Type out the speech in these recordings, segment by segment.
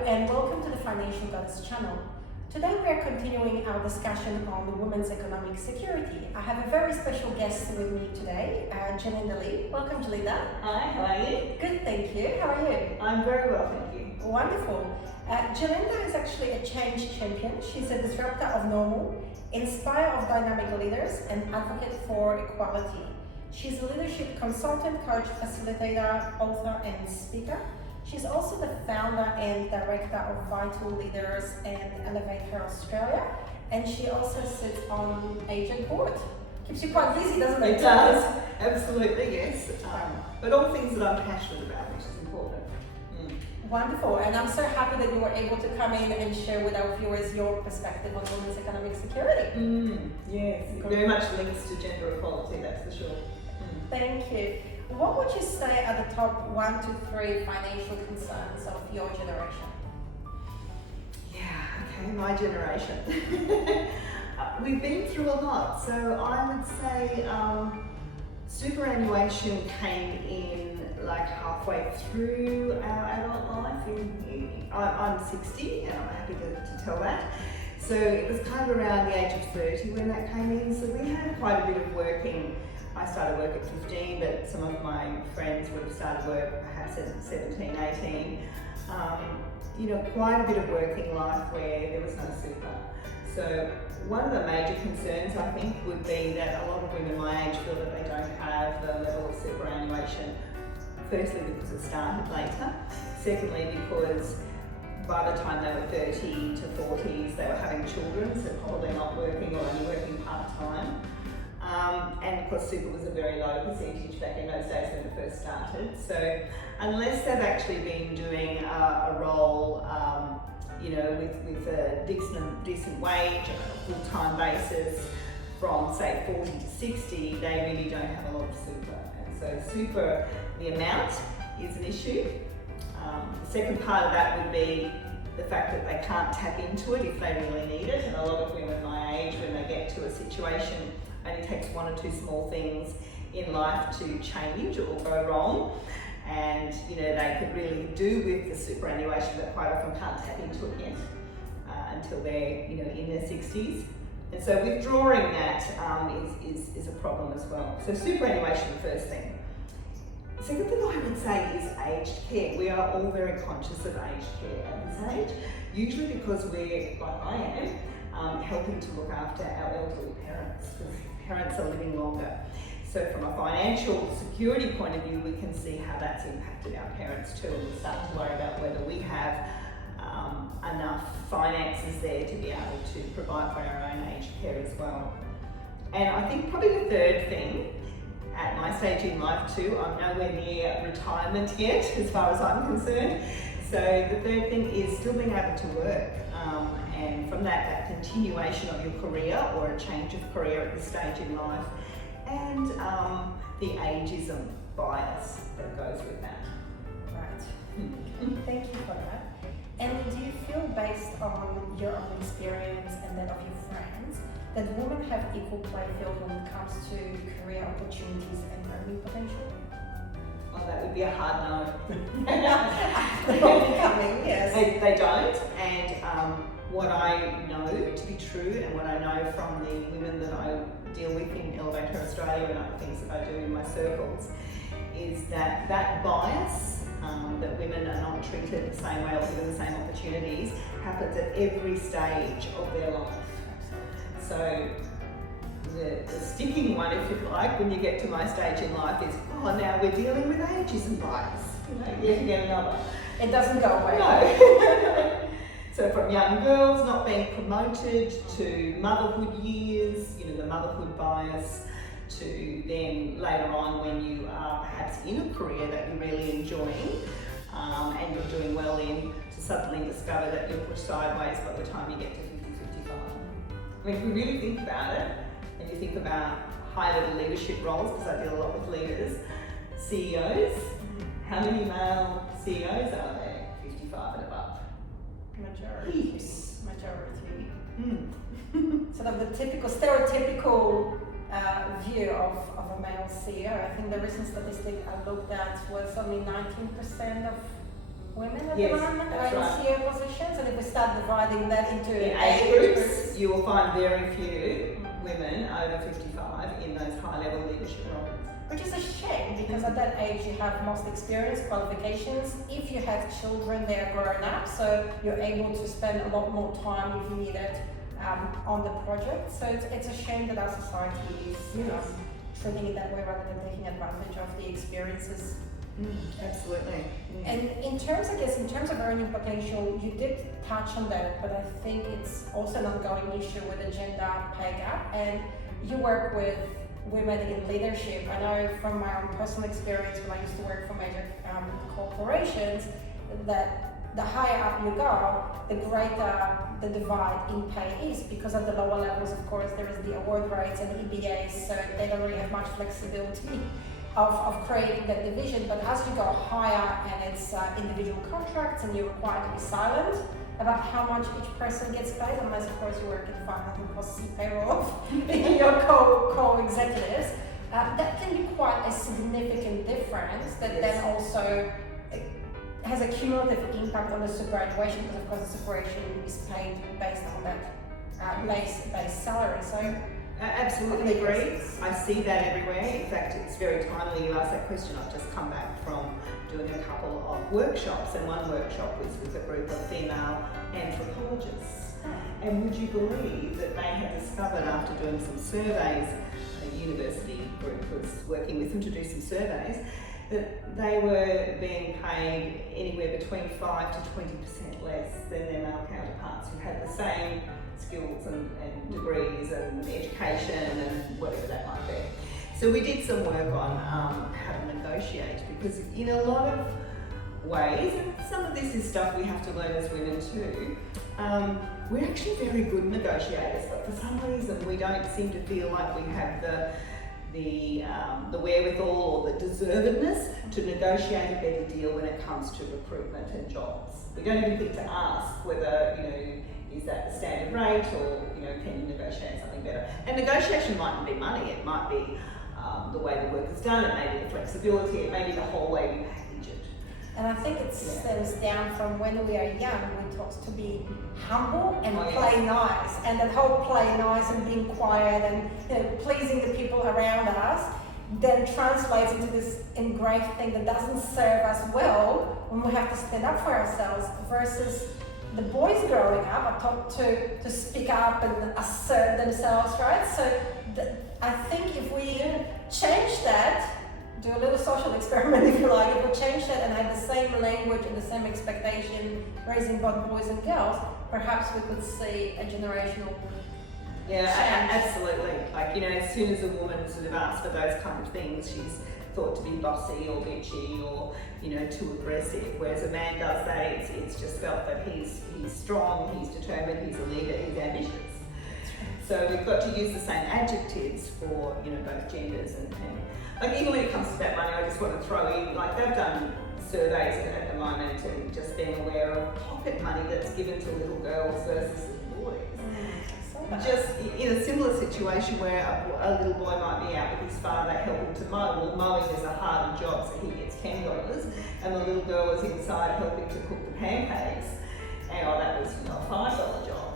and welcome to the Financial Goddess channel. Today we are continuing our discussion on women's economic security. I have a very special guest with me today, Jilinda Lee. Welcome, Jilinda. Hi, how are you? Good, thank you. How are you? I'm very well, thank you. Wonderful. Jilinda is actually a change champion. She's a disruptor of normal, inspirer of dynamic leaders, and advocate for equality. She's a leadership consultant, coach, facilitator, author, and speaker. She's also the founder and director of Vital Leaders and Elevate Her Australia, and she also sits on Agent Board. Keeps you quite busy, doesn't it? It does, absolutely, yes. But all things that I'm passionate about, which is important. Wonderful, and I'm so happy that you were able to come in and share with our viewers your perspective on women's economic security. Yes, it very much links to gender equality, that's for sure. Thank you. What would you say are the top 1 to 3 financial concerns of your generation? Yeah, okay, my generation. We've been through a lot, so I would say superannuation came in like halfway through our adult life. I'm 60 and I'm happy to tell that. So it was kind of around the age of 30 when that came in, so we had quite a bit of working. I started work at 15, but some of my friends would have started work perhaps at 17, 18. Quite a bit of working life where there was no super. So one of the major concerns I think would be that a lot of women my age feel that they don't have the level of superannuation. Firstly, because it started later. Secondly, because by the time they were 30 to 40s, they were having children, so probably not working or only working part-time. And of course super was a very low percentage back in those days when it first started. So unless they've actually been doing a role with a decent wage on a full-time basis from say 40 to 60, they really don't have a lot of super. And so super, the amount is an issue. The second part of that would be the fact that they can't tap into it if they really need it. And a lot of women my age, when they get to a situation, only takes 1 or 2 small things in life to change or go wrong, and they could really do with the superannuation, but quite often can't tap into it yet until they're in their 60s. And so withdrawing that is a problem as well. So superannuation, the first thing. The second thing I would say is aged care. We are all very conscious of aged care at this age, usually because we're, like I am, helping to look after our elderly parents, because parents are living longer. So from a financial security point of view, we can see how that's impacted our parents too, and we start to worry about whether we have enough finances there to be able to provide for our own aged care as well. And I think probably the third thing, at my stage in life too, I'm nowhere near retirement yet as far as I'm concerned. So the third thing is still being able to work. And from that continuation of your career or a change of career at this stage in life, and the ageism bias that goes with that. Right. Thank you for that. And do you feel, based on your own experience and that of your friends, that women have equal playing field when it comes to career opportunities and earning potential? Oh, that would be a hard no. Yes. They don't, and what I know to be true, and what I know from the women that I deal with in Elevate Her Australia and other things that I do in my circles, is that bias, that women are not treated the same way or given the same opportunities, happens at every stage of their life. So the sticking one, if you like, when you get to my stage in life is, now we're dealing with ageism bias. Yet again another. It doesn't go away. No. So from young girls not being promoted to motherhood years, the motherhood bias, to then later on when you are perhaps in a career that you're really enjoying and you're doing well in, to suddenly discover that you're pushed sideways by the time you get to 50, 55. I mean, if we really think about it, and you think about high-level leadership roles, because I deal a lot with leaders, CEOs, how many male CEOs are there? 55 and above. Majority. Sort of the stereotypical view of a male CEO. I think the recent statistic I looked at was only 19% of women at Yes, the moment that's are in right. CEO positions, and if we start dividing that into In age groups, you will find very few women over 55 in those high-level leadership roles. which is a shame because at that age you have most experience, qualifications. If you have children, they are grown up, so you're able to spend a lot more time if you need it on the project. So it's a shame that our society is treating it that way rather than taking advantage of the experiences. Absolutely. And in terms of earning potential, you did touch on that, but I think it's also an ongoing issue with the gender pay gap. And you work with women in leadership. I know from my own personal experience when I used to work for major corporations that the higher up you go, the greater the divide in pay is, because at the lower levels, of course, there is the award rates and EBAs, so they don't really have much flexibility of creating that division. But as you go higher and it's individual contracts and you're required to be silent about how much each person gets paid, unless of course you work in finance and cost payroll of your co-executives, that can be quite a significant difference that then also has a cumulative impact on the superannuation, because of course the superannuation is paid based on that base salary. So absolutely agree. I see that everywhere. In fact, it's very timely you asked that question. I've just come back from doing a couple of workshops, and one workshop was with a group of female anthropologists. And would you believe that they had discovered, after doing some surveys, a university group was working with them to do some surveys, that they were being paid anywhere between 5 to 20% less than their male counterparts who had the same skills and degrees and education and whatever that might be. So we did some work on how to negotiate, because in a lot of ways, and some of this is stuff we have to learn as women too, we're actually very good negotiators, but for some reason we don't seem to feel like we have the wherewithal or the deservedness to negotiate a better deal when it comes to recruitment and jobs. We don't even think to ask whether, is that the standard rate, or can you negotiate something better? And negotiation mightn't be money, it might be the way the work is done, it may be the flexibility, it may be the whole way we package it. And I think it stems down from when we are young, we're taught to be humble and play nice. And that whole play nice and being quiet and pleasing the people around us then translates into this engraved thing that doesn't serve us well when we have to stand up for ourselves, versus the boys growing up are taught to speak up and assert themselves, right? So I think if we change that, do a little social experiment if you like, if we change that and have the same language and the same expectation raising both boys and girls, perhaps we could see a generational change. Absolutely. Like, as soon as a woman sort of asks for those kind of things, she's thought to be bossy or bitchy or too aggressive, whereas a man does that, it's just felt that he's strong, he's determined, he's a leader, he's ambitious. So we've got to use the same adjectives for both genders, and like even when it comes to that money, I just want to throw in, like they've done surveys at the moment and just being aware of pocket money that's given to little girls versus little boys. Just in a similar situation where a little boy might be out with his father helping to mow. Well, mowing is a harder job, so he gets $10, and the little girl was inside helping to cook the pancakes, and that was a $5 job.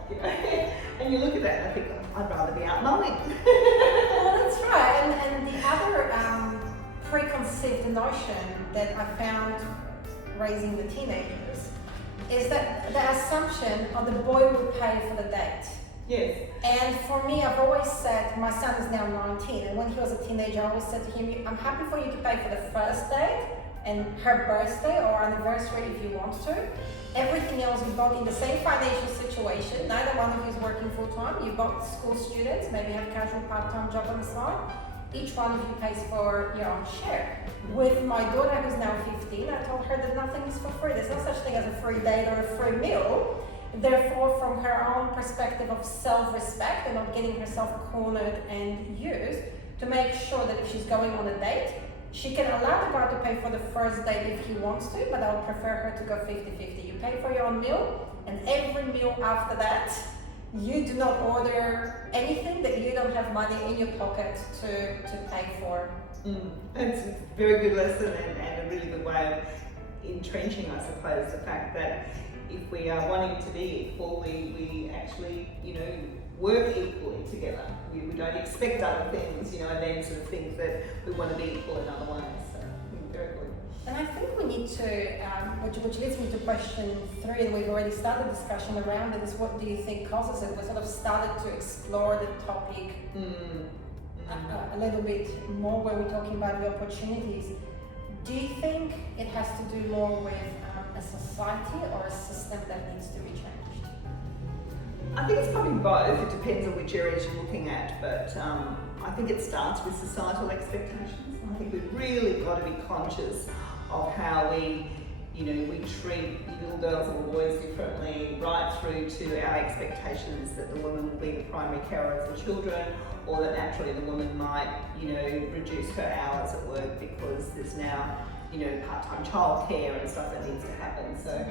And you look at that and I think, I'd rather be out mowing. Well, that's right. And the other preconceived notion that I found raising the teenagers is that the assumption of the boy would pay for the date. Yes. And for me, I've always said, my son is now 19, and when he was a teenager, I always said to him, I'm happy for you to pay for the first date and her birthday or anniversary if you want to. Everything else, you're both in the same financial situation. Neither one of you is working full time. You're both school students, maybe have a casual part-time job on the side. Each one of you pays for your own share. With my daughter, who's now 15, I told her that nothing is for free. There's no such thing as a free date or a free meal. Therefore, from her own perspective of self-respect and not getting herself cornered and used, to make sure that if she's going on a date, she can allow the guy to pay for the first date if he wants to, but I would prefer her to go 50-50. You pay for your own meal, and every meal after that, you do not order anything that you don't have money in your pocket to pay for. It's a very good lesson and a really good way of entrenching, I suppose, the fact that if we are wanting to be equal, we actually, work equally together. We don't expect other things, and then sort of think that we want to be equal in other ways. So, very good. And I think we need to, which leads me to question 3, and we've already started discussion around it, is what do you think causes it? We sort of started to explore the topic a little bit more when we're talking about the opportunities. Do you think it has to do more with a society or a system that needs to be changed? I think it's probably both. It depends on which areas you're looking at, but I think it starts with societal expectations. I think we've really got to be conscious of how we treat little girls or boys differently, right through to our expectations that the woman will be the primary carer of the children, or that naturally the woman might, reduce her hours at work because there's now, part-time childcare and stuff that needs to happen. So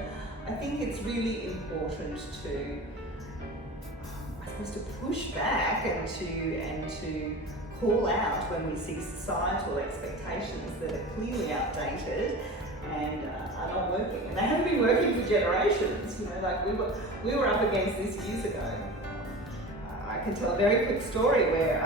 I think it's really important to, to push back and to call out when we see societal expectations that are clearly outdated and are not working. And they haven't been working for generations. We were up against this years ago. I can tell a very quick story where,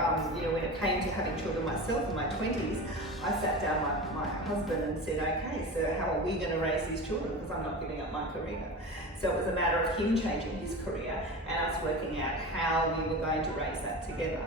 when it came to having children myself in my 20s, I sat down my husband and said, okay, so how are we going to raise these children? Because I'm not giving up my career. So it was a matter of him changing his career and us working out how we were going to raise that together.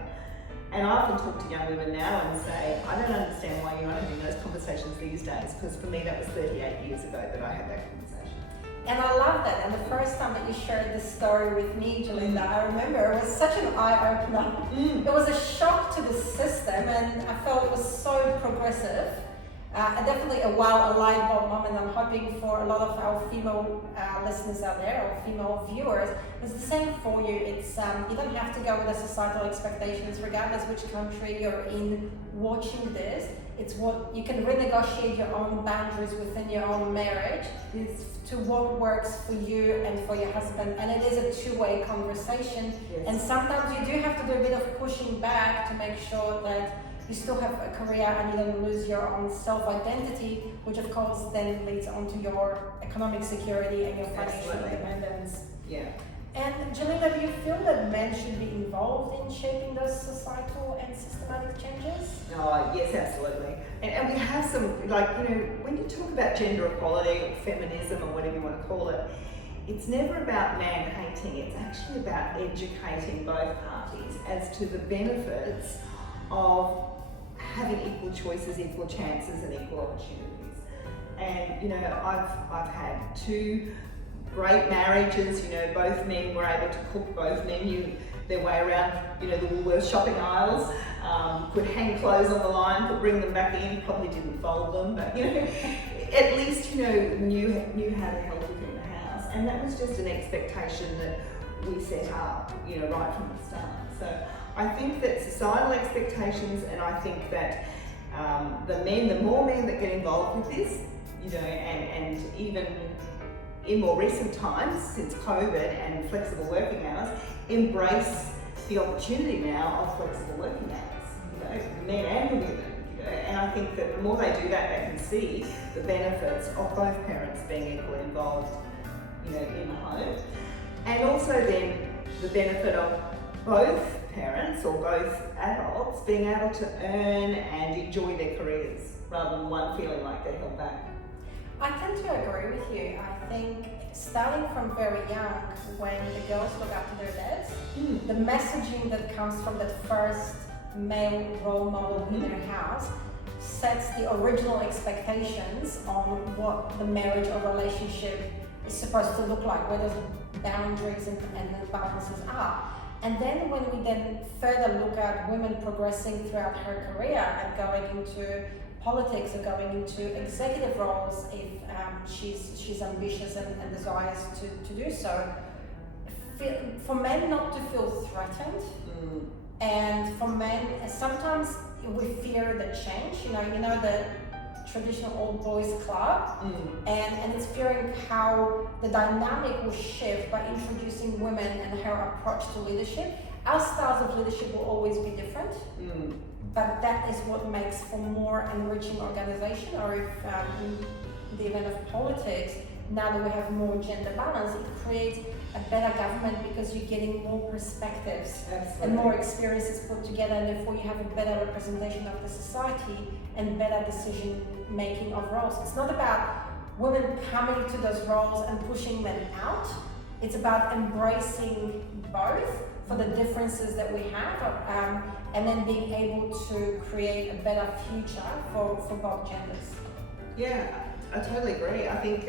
And I often talk to young women now and say, I don't understand why you're not having those conversations these days, because for me that was 38 years ago that I had that conversation. And I love that. And the first time that you shared this story with me, Jilinda, I remember it was such an eye-opener. It was a shock to the system, and I felt it was so progressive. Definitely a light bulb moment. I'm hoping for a lot of our female listeners out there, or female viewers, it's the same for you. It's you don't have to go with the societal expectations, regardless which country you're in watching this. It's what you can renegotiate your own boundaries within your own marriage to what works for you and for your husband. And it is a two-way conversation. Yes. And sometimes you do have to do a bit of pushing back to make sure that you still have a career and you don't lose your own self-identity, which of course then leads on to your economic security and your financial independence. Yeah. And Jilinda, do you feel that men should be involved in shaping those societal and systematic changes? Oh, yes, absolutely. And we have some, when you talk about gender equality or feminism or whatever you want to call it, it's never about man hating, it's actually about educating both parties as to the benefits of having equal choices, equal chances and equal opportunities. And I've had 2 great marriages, both men were able to cook, both men knew their way around, the Woolworths shopping aisles, could hang clothes on the line, could bring them back in, probably didn't fold them, but at least, knew how to help within the house. And that was just an expectation that we set up, right from the start. So I think that societal expectations, and I think that the more men that get involved with this, and even in more recent times, since COVID and flexible working hours, embrace the opportunity now of flexible working hours, men and women, and I think that the more they do that, they can see the benefits of both parents being equally involved, in the home, and also then the benefit of both parents or both adults being able to earn and enjoy their careers rather than one feeling like they're held back. I tend to agree with you. I think starting from very young, when the girls look up to their dads, the messaging that comes from that first male role model in their house sets the original expectations on what the marriage or relationship is supposed to look like, where those boundaries and the balances are. And then when we then further look at women progressing throughout her career and going into politics or going into executive roles, if she's ambitious and desires to do so, for men not to feel threatened, and for men sometimes we fear the change. The traditional old boys club, and it's fearing how the dynamic will shift by introducing women and her approach to leadership. Our styles of leadership will always be different, but that is what makes for more enriching organization. Or if the event of politics, now that we have more gender balance, it creates a better government because you're getting more perspectives and more experiences put together, and therefore you have a better representation of the society and better decision making of roles. It's not about women coming to those roles and pushing men out. It's about embracing both for the differences that we have, and then being able to create a better future for both genders. Yeah, I totally agree. I think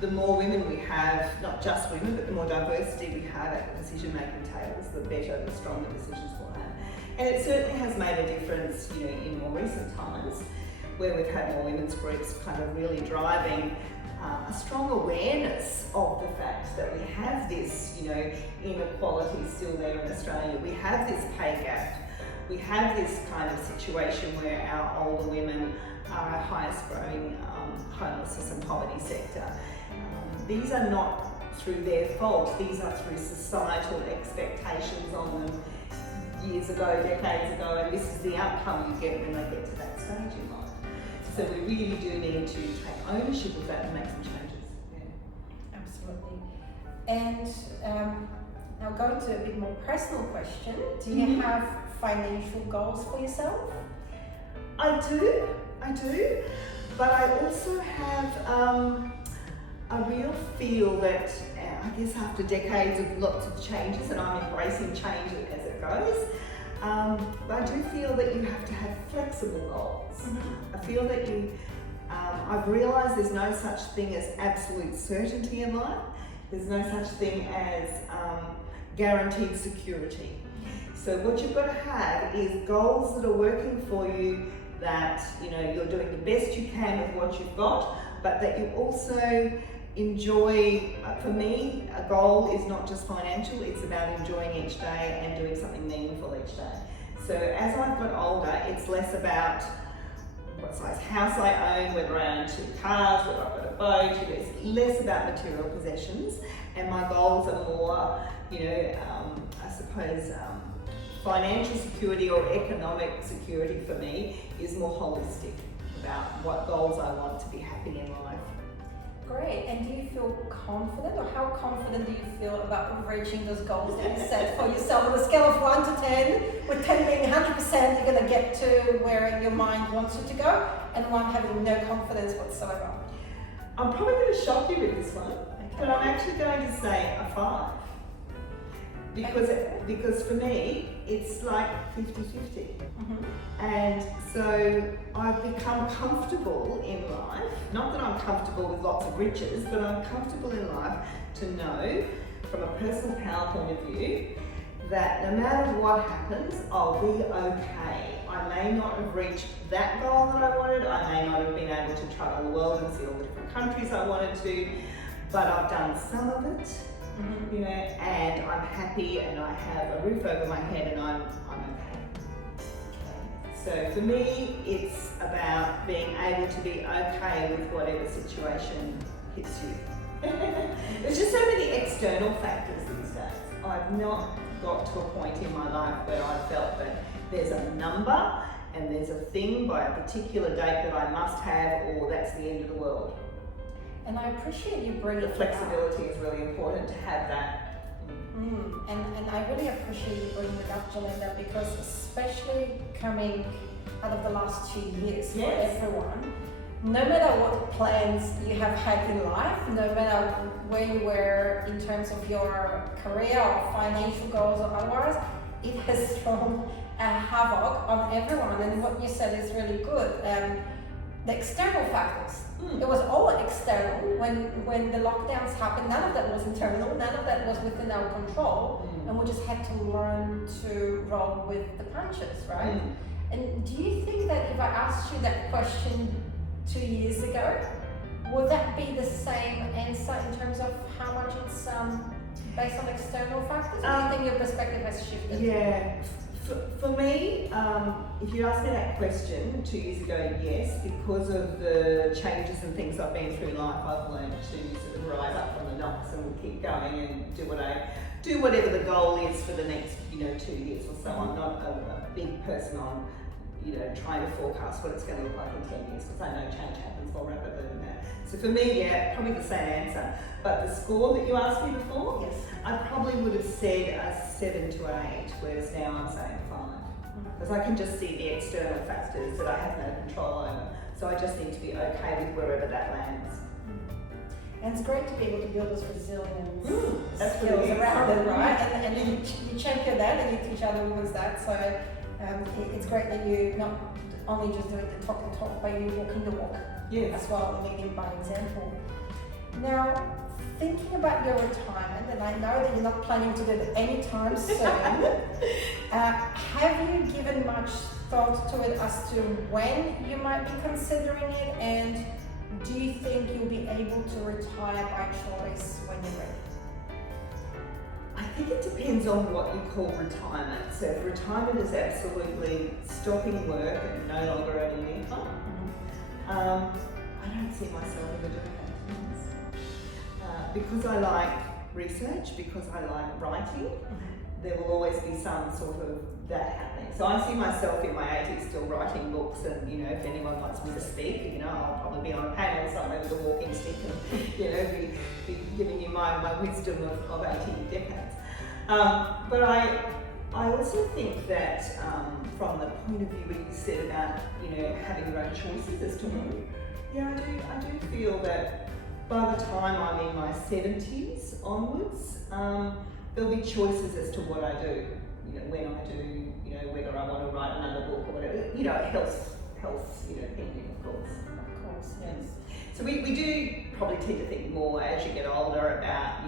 the more women we have, not just women, but the more diversity we have at the decision-making tables, the better, the stronger decisions we'll have. And it certainly has made a difference, you know, in more recent times, where we've had more women's groups kind of really driving a strong awareness of the fact that we have this, you know, inequality still there in Australia. We have this pay gap. We have this kind of situation where our older women are our highest growing homelessness and poverty sector. These are not through their fault, these are through societal expectations on them years ago, decades ago, and this is the outcome you get when they get to that stage in life. So we really do need to take ownership of that and make some changes. Yeah. Absolutely. And now going to a bit more personal question, do you have financial goals for yourself? I do, but I also have I real feel that, I guess after decades of lots of changes, and I'm embracing change as it goes, but I do feel that you have to have flexible goals. I feel that I've realised there's no such thing as absolute certainty in life. There's no such thing as guaranteed security. So what you've got to have is goals that are working for you, that, you know, you're doing the best you can with what you've got, but that you also enjoy. For me, a goal is not just financial, it's about enjoying each day and doing something meaningful each day. So as I've got older, it's less about what size house I own, whether I own 2 cars, whether I've got a boat. It's less about material possessions, and my goals are more, you know, I suppose financial security or economic security for me is more holistic about what goals I want to be happy in life. Great. And do you feel confident, or how confident do you feel about reaching those goals that you set for yourself on a scale of 1 to 10, with 10 being 100% you're going to get to where your mind wants you to go, and 1 having no confidence whatsoever? I'm probably going to shock you with this one, but I'm actually going to say a 5. Because for me, it's like 50-50. And so I've become comfortable in life, not that I'm comfortable with lots of riches, but I'm comfortable in life to know, from a personal power point of view, that no matter what happens, I'll be okay. I may not have reached that goal that I wanted, I may not have been able to travel the world and see all the different countries I wanted to, but I've done some of it. You know, and I'm happy, and I have a roof over my head, and I'm okay. So for me, it's about being able to be okay with whatever situation hits you. There's just so many external factors these days. I've not got to a point in my life where I felt that there's a number and there's a thing by a particular date that I must have, or that's the end of the world. And I appreciate you bringing the flexibility is really important to have that. And I really appreciate you bringing it up, Jilinda, because especially coming out of the last 2 years for everyone, no matter what plans you have had in life, no matter where you were in terms of your career or financial goals or otherwise, it has thrown a havoc on everyone. And what you said is really good. The external factors. It was all external when the lockdowns happened. None of that was internal. None of that was within our control, and we just had to learn to roll with the punches, right? And do you think that if I asked you that question 2 years ago, would that be the same answer in terms of how much it's based on external factors? Or do you think your perspective has shifted? Yeah. For me, if you asked me that question 2 years ago, yes, because of the changes and things I've been through in life, I've learned to sort of rise up from the knocks and keep going and do whatever the goal is for the next, 2 years or so. I'm not a big person on, trying to forecast what it's going to look like in 10 years, because I know change happens more rapidly than that. So for me, yeah, probably the same answer. But the score that you asked me before, Yes. I probably would have said a 7 to 8, whereas now I'm saying 5. Because I can just see the external factors that I have no control over. So I just need to be okay with wherever that lands. And it's great to be able to build those resilience That's what skills it is. around it, right? And then you champion that and you teach other women that. So it's great that you not only just doing the talk, but you walking the walk as well, leading by example. Now, thinking about your retirement, and I know that you're not planning to do it anytime soon, have you given much thought to it as to when you might be considering it, and do you think you'll be able to retire by choice when you're ready? I think it depends on what you call retirement. So if retirement is absolutely stopping work and no longer earning income, I don't see myself ever doing that. Because I like research, because I like writing, there will always be some sort of that happening. So I see myself in my 80s still writing books, and if anyone wants me to speak, I'll probably be on a panel somewhere with a walking stick and be giving you my wisdom of 18 decades. But I also think that from the point of view where you said about having your own choices as to when, I do feel that by the time I'm in my 70s onwards, there'll be choices as to what I do, when I do, whether I want to write another book or whatever, health, pending, of course. Of course, yes. So we do probably tend to think more as you get older about,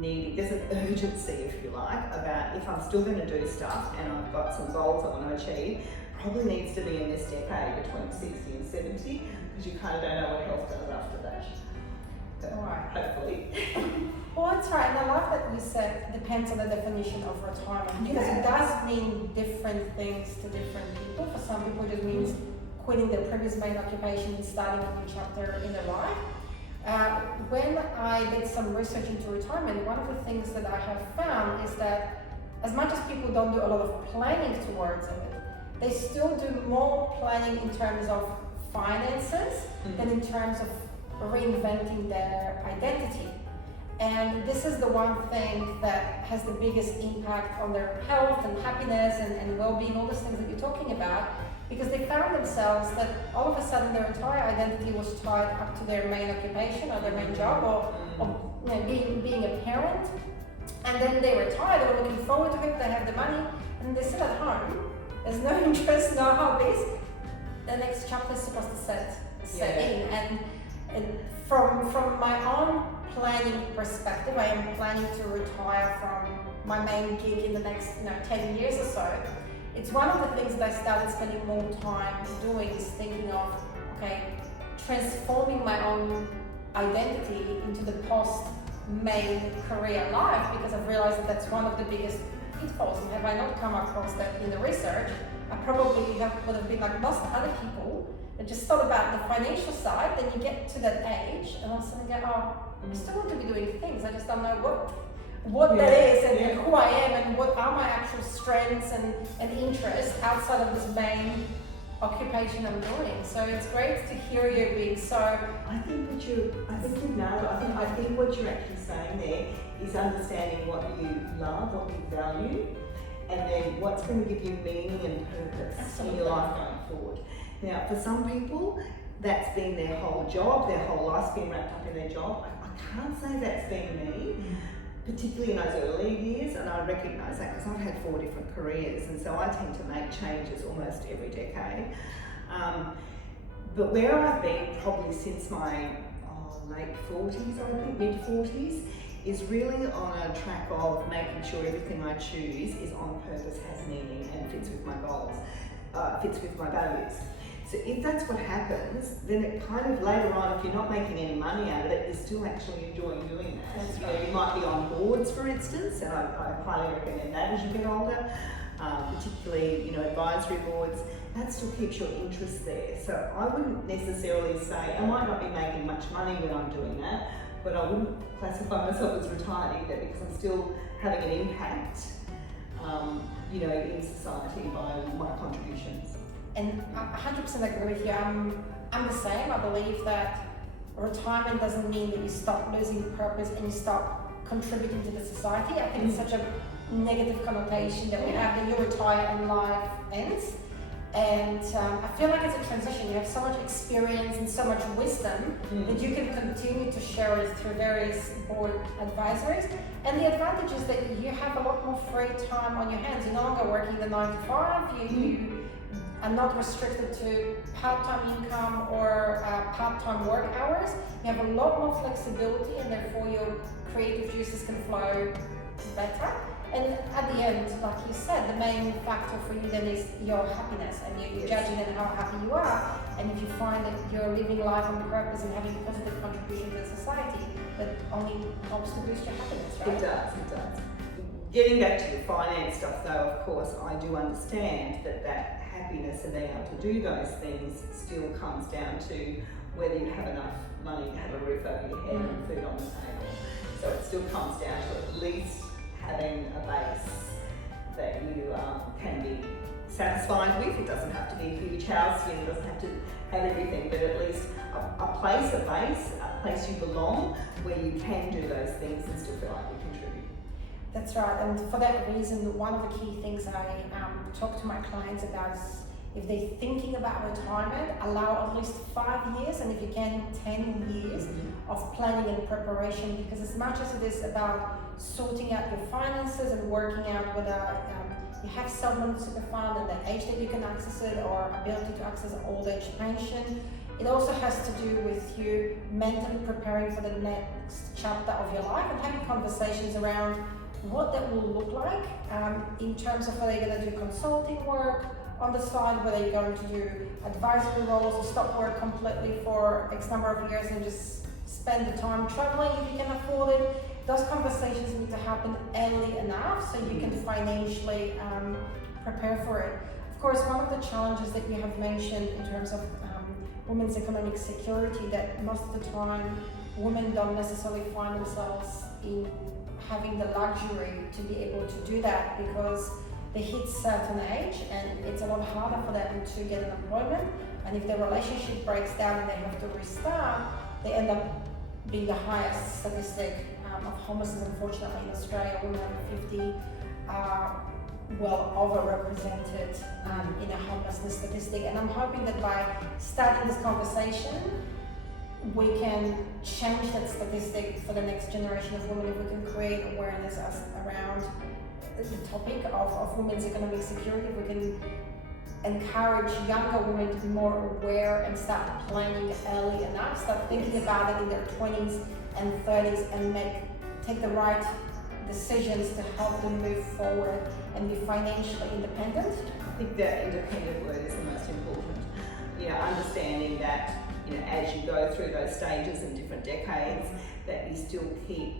there's an urgency, if you like, about if I'm still going to do stuff and I've got some goals I want to achieve, probably needs to be in this decade between 60 and 70, because you kind of don't know what health does after that. Right. Hopefully. Well, that's right, and I love that you said depends on the definition of retirement, because it does mean different things to different people. For some people, it just means quitting their previous main occupation and starting a new chapter in their life. When I did some research into retirement, one of the things that I have found is that as much as people don't do a lot of planning towards it, they still do more planning in terms of finances than in terms of reinventing their identity. And this is the one thing that has the biggest impact on their health and happiness and well-being, all those things that you're talking about, because they found themselves that all of a sudden their entire identity was tied up to their main occupation or their main job or being a parent. And then they retire, they were looking forward to it, they have the money, and they sit at home. There's no interest, no hobbies. The next chapter is supposed to set in. And from my own planning perspective, I am planning to retire from my main gig in the next 10 years or so. It's one of the things that I started spending more time doing is thinking of, transforming my own identity into the post-main career life, because I've realized that that's one of the biggest pitfalls. And have I not come across that in the research, I probably would have been like most other people that just thought about the financial side. Then you get to that age and all of a sudden go, I still want to be doing things, I just don't know what that is and who I am and what are my actual strengths and interests outside of this main occupation I'm doing. So it's great to hear you being so. I think you've nailed it. I think what you're actually saying there is understanding what you love, what you value, and then what's going to give you meaning and purpose in your life going forward. Now, for some people, that's been their whole job, their whole life's been wrapped up in their job. I can't say that's been me, particularly in those early years, and I recognise that because I've had 4 different careers, and so I tend to make changes almost every decade. But where I've been probably since my late 40s, I think, mid-40s, is really on a track of making sure everything I choose is on purpose, has meaning, and fits with my goals, fits with my values. So if that's what happens, then it kind of later on, if you're not making any money out of it, you're still actually enjoying doing that. That's right. You might be on boards, for instance, and I highly recommend that as you get older, particularly advisory boards. That still keeps your interest there. So I wouldn't necessarily say, I might not be making much money when I'm doing that, but I wouldn't classify myself as retired either, because I'm still having an impact, in society by my contributions. And I 100% agree with you. I'm the same. I believe that retirement doesn't mean that you stop losing purpose and you stop contributing to the society. I think it's such a negative connotation that we have, that you retire and life ends. And I feel like it's a transition. You have so much experience and so much wisdom that you can continue to share it through various board advisories. And the advantage is that you have a lot more free time on your hands. You're no longer working the 9 to 5. You are not restricted to part-time income or part-time work hours. You have a lot more flexibility, and therefore your creative juices can flow better. And at the end, like you said, the main factor for you then is your happiness, and you're judging on how happy you are. And if you find that you're living life on purpose and having a positive contribution to the society, that only helps to boost your happiness, right? It does. Getting back to the finance stuff though, of course, I do understand that happiness and being able to do those things still comes down to whether you have enough money to have a roof over your head and food on the table. So it still comes down to at least having a base that you can be satisfied with. It doesn't have to be a huge house, it doesn't have to have everything, but at least a place, a base, a place you belong, where you can do those things and still feel like you contribute. That's right, and for that reason, one of the key things I talk to my clients about is, if they're thinking about retirement, allow at least 5 years, and if you can, 10 years of planning and preparation, because as much as it is about sorting out your finances and working out whether you have settlement super fund and the age that you can access it, or ability to access an old age pension, it also has to do with you mentally preparing for the next chapter of your life and having conversations around what that will look like in terms of whether you're going to do consulting work on the side, whether you're going to do advisory roles or stop work completely for X number of years and just spend the time traveling if you can afford it. Those conversations need to happen early enough so you can financially prepare for it. Of course, one of the challenges that you have mentioned in terms of women's economic security, that most of the time women don't necessarily find themselves in having the luxury to be able to do that, because they hit certain age and it's a lot harder for them to get an employment, and if their relationship breaks down and they have to restart, they end up being the highest statistic of homelessness. Unfortunately, in Australia, women under 50 are well overrepresented in a homelessness statistic, and I'm hoping that by starting this conversation we can change that statistic for the next generation of women. If we can create awareness around the topic of women's economic security, if we can encourage younger women to be more aware and start planning early enough, start thinking about it in their 20s and 30s, and take the right decisions to help them move forward and be financially independent. I think that independent word is the most important. Understanding that as you go through those stages in different decades, that you still keep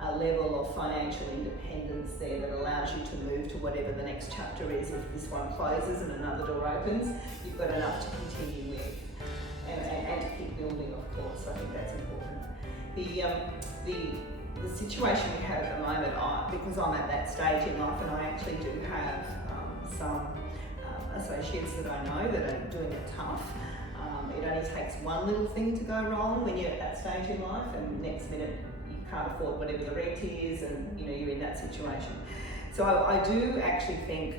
a level of financial independence there that allows you to move to whatever the next chapter is. If this one closes and another door opens, you've got enough to continue with and to keep building, of course. I think that's important. The situation we have at the moment, because I'm at that stage in life, and I actually do have some associates that I know that are doing it tough. It only takes one little thing to go wrong when you're at that stage in life, and next minute you can't afford whatever the rent is, and you're in that situation. So I do actually think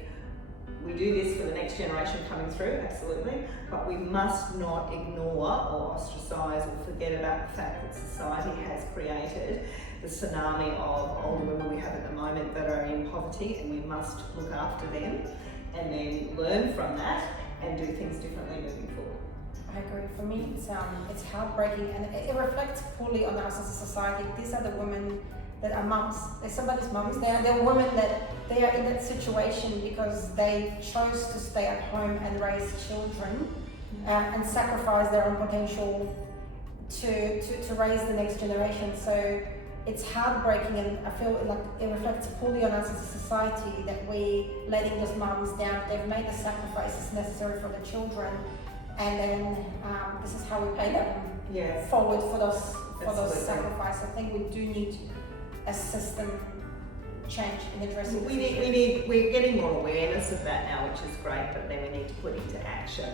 we do this for the next generation coming through, absolutely, but we must not ignore or ostracize or forget about the fact that society has created the tsunami of older women we have at the moment that are in poverty, and we must look after them and then learn from that and do things differently moving forward. I agree. For me, it's heartbreaking, and it reflects poorly on us as a society. These are the women that are mums. They're somebody's mums. They're women that they are in that situation because they chose to stay at home and raise children and sacrifice their own potential to raise the next generation. So it's heartbreaking, and I feel like it reflects poorly on us as a society that we letting those mums down. They've made the sacrifices necessary for the children, and then this is how we pay them forward for those sacrifices. I think we do need a system change in addressing. We're getting more awareness of that now, which is great, but then we need to put into action,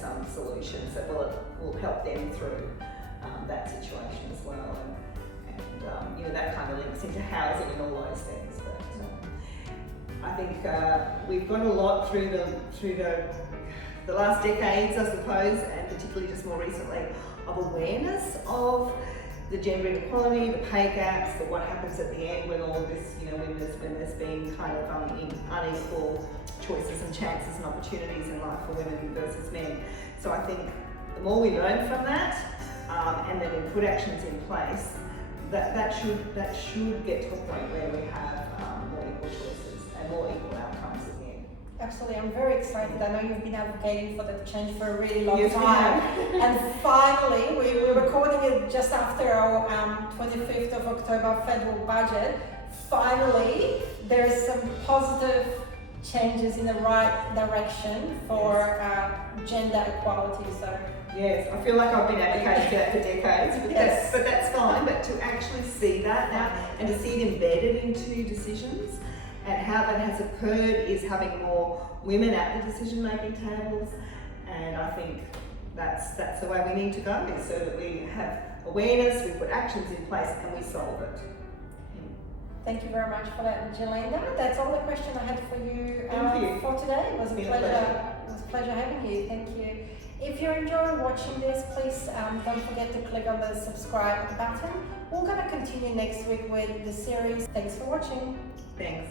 some solutions that will help them through that situation as well. And you know, that kind of links into housing and all those things. But I think we've got a lot through the last decades, I suppose, and particularly just more recently, of awareness of the gender inequality, the pay gaps, what happens at the end when all this, you know, when there's been kind of unequal choices and chances and opportunities in life for women versus men. So I think the more we learn from that, and then we put actions in place, that should get to a point where we have more equal choices and more equal outcomes in the end. Absolutely, I'm very excited. I know you've been advocating for that change for a really long Yes, we time. have. And finally, we're recording it just after our 25th of October federal budget. Finally, there's some positive changes in the right direction for gender equality. So yes, I feel like I've been advocating for that for decades, but, Yes. that's fine. But to actually see that now and to see it embedded into decisions and how that has occurred is having more women at the decision-making tables, and I think that's the way we need to go, is so that we have awareness, we put actions in place, and we solve it. thank you very much for that, Jilinda. That's all the questions I had for you, Thank you. for today. It was a It's been a pleasure. It was a pleasure having you. Thank you. If you're enjoying watching this, please don't forget to click on the subscribe button. We're going to continue next week with the series. Thanks for watching. Thanks.